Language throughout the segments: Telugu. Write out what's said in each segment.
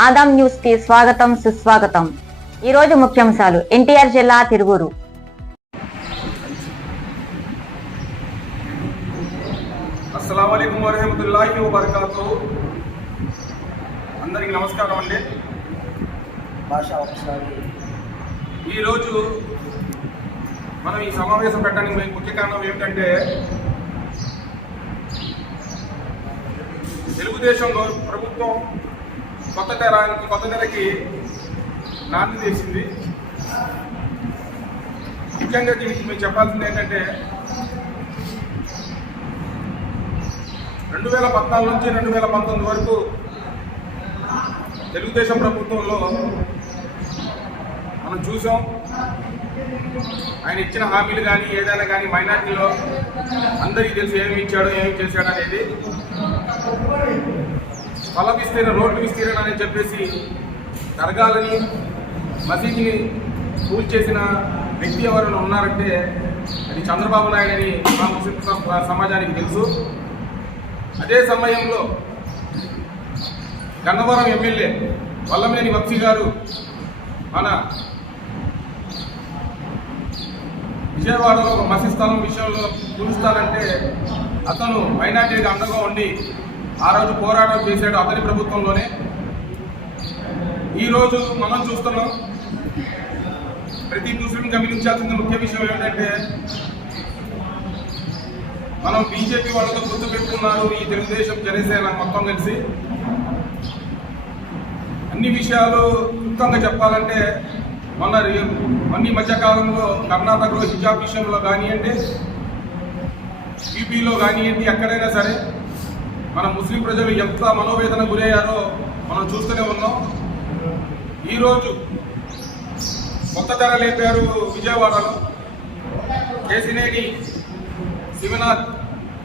ఆదాం న్యూస్కి స్వాగతం సుస్వాగతం. ఈ రోజు ముఖ్యాంశాలు. ఎన్టీఆర్ జిల్లా తిరువూరు. అందరికీ నమస్కారం అండి. ఈరోజు మనం ఈ సమావేశం పెట్టడానికి ముఖ్య కారణం ఏమిటంటే తెలుగుదేశం ప్రభుత్వం కొత్త తరానికి కొత్త తరకి నాంది చేసింది ముఖ్యంగా దీనికి మేము చెప్పాల్సింది ఏంటంటే రెండు వేల పద్నాలుగు నుంచి రెండు వేల పంతొమ్మిది వరకు తెలుగుదేశం ప్రభుత్వంలో మనం చూసాం. ఆయన ఇచ్చిన హామీలు కానీ ఏదైనా కానీ మైనార్టీలో అందరికీ తెలిసి ఏమి ఇచ్చాడో ఏమి చేశాడో అనేది. స్థల విస్తీర్ణ రోడ్డు విస్తీర్ణ అని చెప్పేసి దర్గాలని మసీదుని కూల్ చేసిన వ్యక్తి ఎవరైనా ఉన్నారంటే అది చంద్రబాబు నాయుడు అని మా ముస్లిం సమాజానికి తెలుసు. అదే సమయంలో గన్నవరం ఎమ్మెల్యే వల్లమేని వక్సి గారు మన విజయవాడలో ఒక మసి స్థలం విషయంలో చూస్తానంటే అతను మైనార్టీగా అండగా ఉండి ఆ రోజు పోరాటం చేశాడు అతని ప్రభుత్వంలోనే. ఈరోజు మనం చూస్తున్నాం ప్రతి ముస్లిం గమనించాల్సిన ముఖ్య విషయం ఏంటంటే మనం బీజేపీ వాళ్ళతో గుర్తు పెట్టుకున్నారు ఈ తెలుగుదేశం జనసేన మొత్తం కలిసి. అన్ని విషయాలు క్లుప్తంగా చెప్పాలంటే మొన్న రి- మొన్న మధ్యకాలంలో కర్ణాటకలో హిజాబ్ విషయంలో కానివ్వండి యూపీలో కానివ్వండి ఎక్కడైనా సరే మన ముస్లిం ప్రజలు ఎంత మనోవేదన గురయ్యారో మనం చూస్తూనే ఉన్నాం. ఈరోజు కొత్త ధర లేపారు విజయవాడలో. కేసినేని శివనాథ్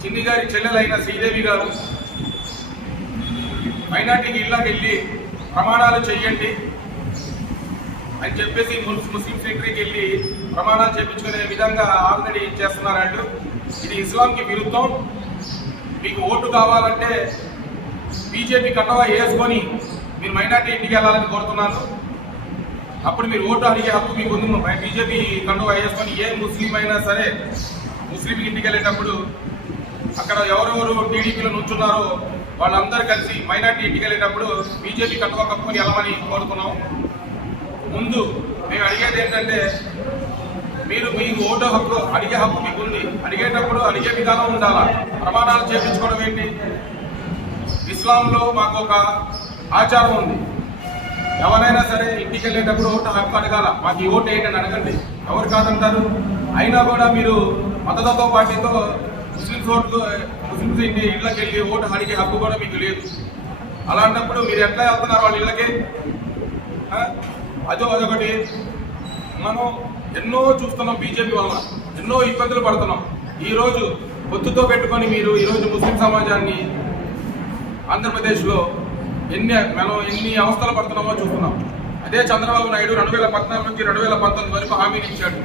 చిన్ని గారి చెల్లెలైన శ్రీదేవి గారు. మైనార్టీకి ఇళ్ళకి వెళ్ళి ప్రమాణాలు చెయ్యండి అని చెప్పేసి ముస్లిం సెక్రటరీకి వెళ్ళి ప్రమాణాలు చేయించుకునే విధంగా ఆల్రెడీ చేస్తున్నారంటూ. ఇది ఇస్లాంకి విరుద్ధం. మీకు ఓటు కావాలంటే బీజేపీ కండవా వేసుకొని మీరు మైనార్టీ ఇంటికి వెళ్ళాలని కోరుతున్నాను అప్పుడు మీరు ఓటు అడిగే హక్కు మీకు ఉంది. బీజేపీ కండువా వేసుకొని ఏ ముస్లిం అయినా సరే ముస్లిం ఇంటికి వెళ్ళేటప్పుడు అక్కడ ఎవరెవరు టీడీపీలో నుంచున్నారో వాళ్ళందరూ కలిసి మైనార్టీ ఇంటికి వెళ్ళేటప్పుడు బీజేపీ కండువా కప్పుకొని వెళ్ళమని కోరుతున్నాం. ముందు మేము అడిగేది ఏంటంటే మీరు మీకు ఓటు హక్కు అడిగే హక్కు మీకు ఉంది అడిగేటప్పుడు అడిగే విధానం ఉండాలా? ప్రమాణాలు చేయించుకోవడం ఏంటి? ఇస్లాంలో మాకు ఒక ఆచారం ఉంది. ఎవరైనా సరే ఇంటికి వెళ్ళేటప్పుడు ఓటు హక్కు అడగాల. మాకు ఈ ఓటు ఏంటని అడగండి. ఎవరు కాదంటారు? అయినా కూడా మీరు మతతత్వ పార్టీతో ముస్లింస్ ఓటు ముస్లింస్ ఇంటి ఇళ్ళకి వెళ్ళి ఓటు అడిగే హక్కు కూడా మీకు లేదు. అలాంటప్పుడు మీరు ఎట్లా వెళ్తున్నారు వాళ్ళ ఇళ్ళకి? అదో అదొకటి. మనం ఎన్నో చూస్తున్నాం బీజేపీ వల్ల ఎన్నో ఇబ్బందులు పడుతున్నాం. ఈరోజు పొత్తుతో పెట్టుకొని మీరు ఈరోజు ముస్లిం సమాజాన్ని ఆంధ్రప్రదేశ్లో ఎన్ని మనం ఎన్ని అవస్థలు పడుతున్నామో చూస్తున్నాం. అదే చంద్రబాబు నాయుడు రెండు వేల పద్నాలుగు నుంచి రెండు వేల పంతొమ్మిది వరకు హామీని ఇచ్చాడు.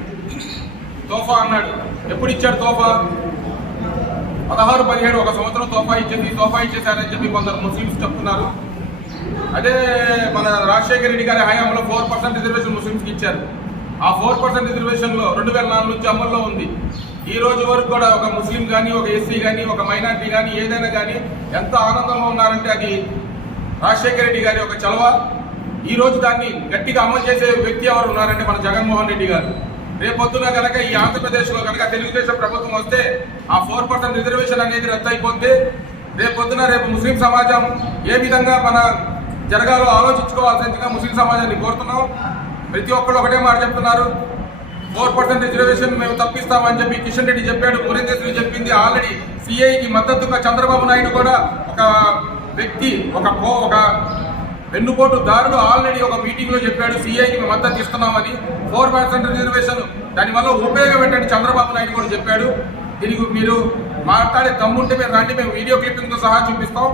తోఫా అన్నాడు. ఎప్పుడు ఇచ్చాడు తోఫా? పదహారు పదిహేడు ఒక సంవత్సరం తోఫా ఇచ్చేసి తోఫా ఇచ్చేసారని చెప్పి కొందరు ముస్లిమ్స్ చెప్తున్నారు. అదే మన రాజశేఖర రెడ్డి గారి హయాంలో ఫోర్ పర్సెంట్ రిజర్వేషన్ ముస్లింస్కి ఇచ్చారు. ఆ ఫోర్ పర్సెంట్ రిజర్వేషన్లో రెండు వేల నాలుగు నుంచి అమల్లో ఉంది. ఈ రోజు వరకు కూడా ఒక ముస్లిం కానీ ఒక ఎస్సీ కానీ ఒక మైనార్టీ కానీ ఏదైనా కానీ ఎంత ఆనందంగా ఉన్నారంటే అది రాజశేఖర రెడ్డి గారి ఒక చలవ. ఈ రోజు దాన్ని గట్టిగా అమలు చేసే వ్యక్తి ఎవరు ఉన్నారంటే మన జగన్మోహన్ రెడ్డి గారు. రేపొద్దున కనుక ఈ ఆంధ్రప్రదేశ్లో కనుక తెలుగుదేశం ప్రభుత్వం వస్తే ఆ ఫోర్ పర్సెంట్ రిజర్వేషన్ అనేది రద్దు అయిపోతే రేపొద్దున రేపు ముస్లిం సమాజం ఏ విధంగా మన జరగాలో ఆలోచించుకోవాల్సిందిగా ముస్లిం సమాజాన్ని కోరుతున్నాం. ప్రతి ఒక్కరు ఒకటే మాట చెప్తున్నారు. ఫోర్ పర్సెంట్ రిజర్వేషన్ మేము తప్పిస్తామని చెప్పి కిషన్ రెడ్డి చెప్పాడు పురేంద్రశ్రీ చెప్పింది ఆల్రెడీ. సిఐకి మద్దతుగా చంద్రబాబు నాయుడు కూడా ఒక వ్యక్తి ఒక కో ఒక వెన్నుపోటు దారుడు ఆల్రెడీ ఒక మీటింగ్లో చెప్పాడు సిఐకి మేము మద్దతు ఇస్తున్నామని. ఫోర్ పర్సెంట్ రిజర్వేషన్ దానివల్ల ఉపయోగం ఏంటంటే చంద్రబాబు నాయుడు కూడా చెప్పాడు. దీనికి మీరు మాట్లాడే దమ్ముంటే మీరు రండి మేము వీడియో క్లిప్పింగ్తో సహా చూపిస్తాం.